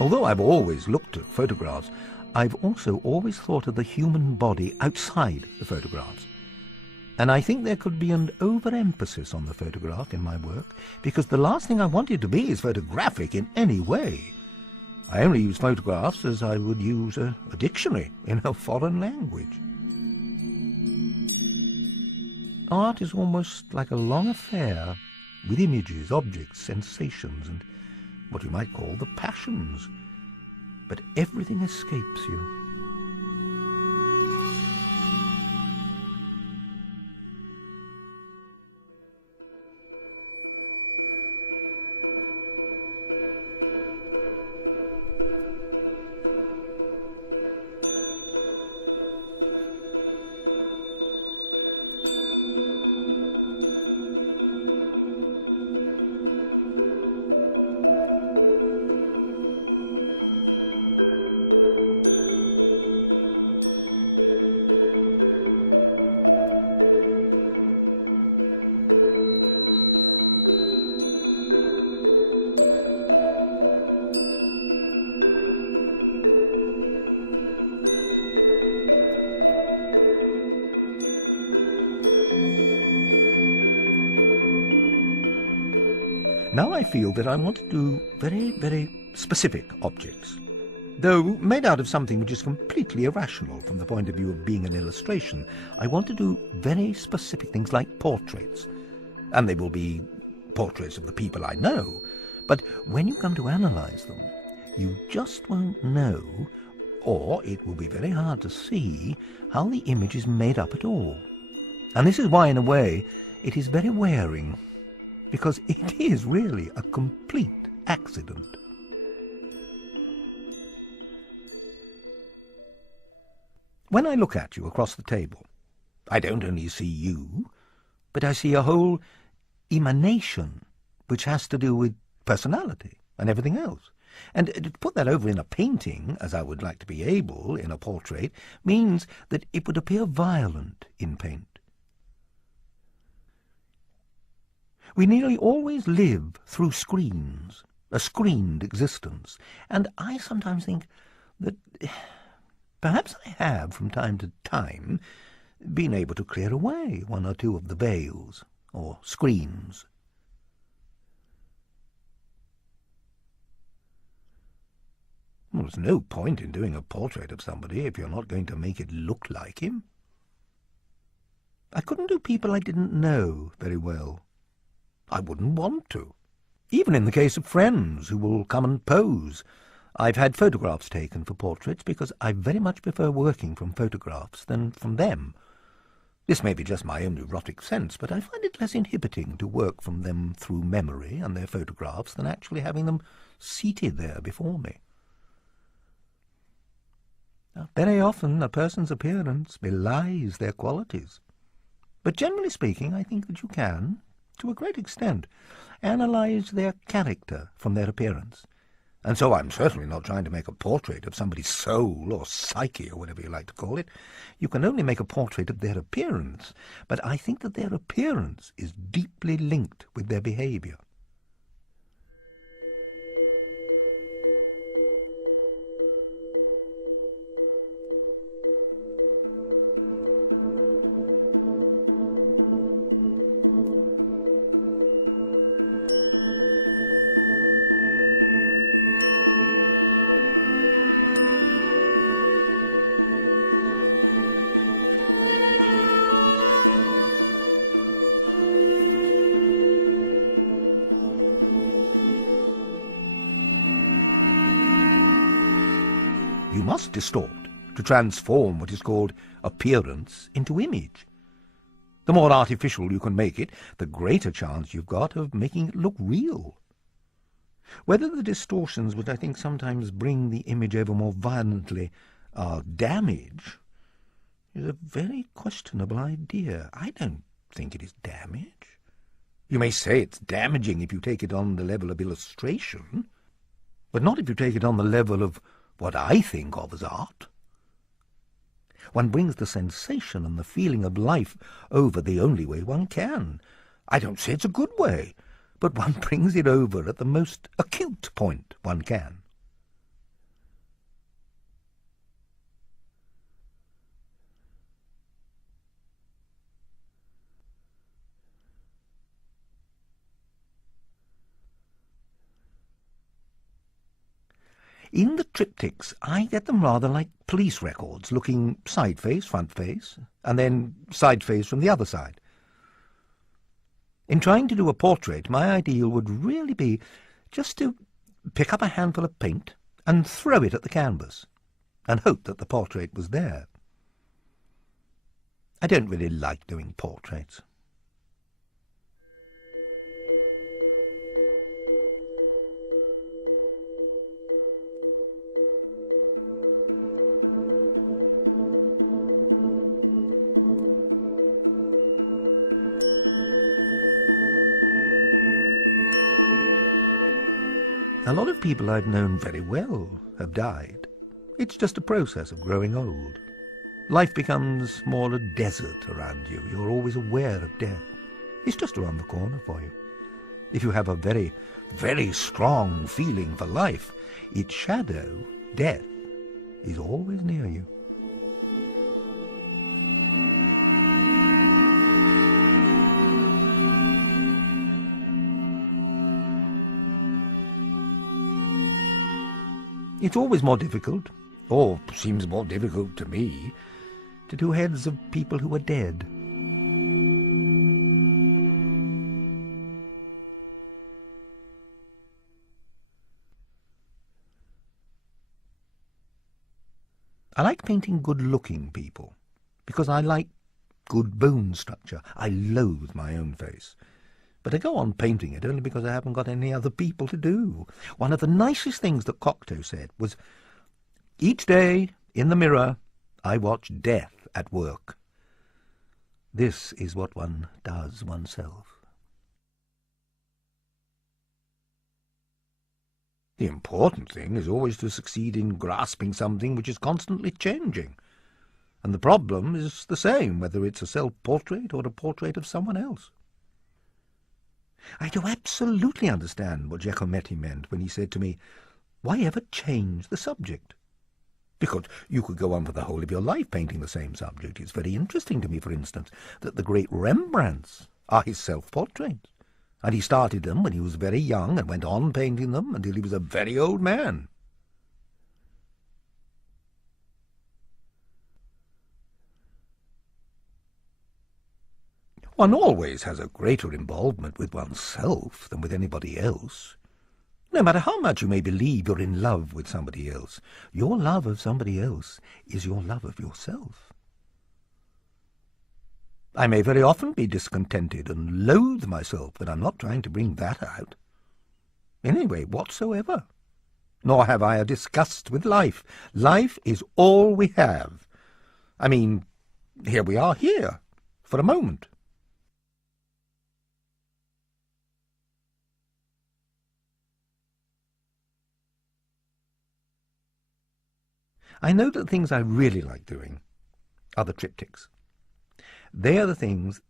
Although I've always looked at photographs, I've also always thought of the human body outside the photographs. And I think there could be an overemphasis on the photograph in my work, because the last thing I want it to be is photographic in any way. I only use photographs as I would use a dictionary in a foreign language. Art is almost like a long affair with images, objects, sensations, and what you might call the passions. But everything escapes you. Now I feel that I want to do very, very specific objects, though made out of something which is completely irrational from the point of view of being an illustration. I want to do very specific things like portraits, and they will be portraits of the people I know, but when you come to analyze them, you just won't know, or it will be very hard to see, how the image is made up at all. And this is why, in a way, it is very wearing, because it is really a complete accident. When I look at you across the table, I don't only see you, but I see a whole emanation which has to do with personality and everything else. And to put that over in a painting, as I would like to be able in a portrait, means that it would appear violent in paint. We nearly always live through screens, a screened existence, and I sometimes think that perhaps I have, from time to time, been able to clear away one or two of the veils, or screens. Well, there's no point in doing a portrait of somebody if you're not going to make it look like him. I couldn't do people I didn't know very well. I wouldn't want to. Even in the case of friends who will come and pose. I've had photographs taken for portraits because I very much prefer working from photographs than from them. This may be just my own neurotic sense, but I find it less inhibiting to work from them through memory and their photographs than actually having them seated there before me. Now, very often a person's appearance belies their qualities. But generally speaking, I think that you can, to a great extent, analyze their character from their appearance. And so I'm certainly not trying to make a portrait of somebody's soul or psyche or whatever you like to call it. You can only make a portrait of their appearance, but I think that their appearance is deeply linked with their behavior. You must distort to transform what is called appearance into image. The more artificial you can make it, the greater chance you've got of making it look real. Whether the distortions which I think sometimes bring the image over more violently are damage is a very questionable idea. I don't think it is damage. You may say it's damaging if you take it on the level of illustration, but not if you take it on the level of what I think of as art. One brings the sensation and the feeling of life over the only way one can. I don't say it's a good way, but one brings it over at the most acute point one can. In the triptychs, I get them rather like police records, looking side face, front face, and then side face from the other side. In trying to do a portrait, my ideal would really be just to pick up a handful of paint and throw it at the canvas, and hope that the portrait was there. I don't really like doing portraits. A lot of people I've known very well have died. It's just a process of growing old. Life becomes more a desert around you. You're always aware of death. It's just around the corner for you. If you have a very, very strong feeling for life, its shadow, death, is always near you. It's always more difficult, or seems more difficult to me, to do heads of people who are dead. I like painting good-looking people, because I like good bone structure. I loathe my own face. But I go on painting it only because I haven't got any other people to do. One of the nicest things that Cocteau said was, "Each day, in the mirror, I watch death at work." This is what one does oneself. The important thing is always to succeed in grasping something which is constantly changing. And the problem is the same, whether it's a self-portrait or a portrait of someone else. I do absolutely understand what Giacometti meant when he said to me, "Why ever change the subject?" Because you could go on for the whole of your life painting the same subject. It's very interesting to me, for instance, that the great Rembrandts are his self-portraits. And he started them when he was very young and went on painting them until he was a very old man. One always has a greater involvement with oneself than with anybody else. No matter how much you may believe you're in love with somebody else, your love of somebody else is your love of yourself. I may very often be discontented and loathe myself, but I'm not trying to bring that out in any way whatsoever. Nor have I a disgust with life. Life is all we have. I mean, here we are here, for a moment. I know that the things I really like doing are the triptychs. They are the things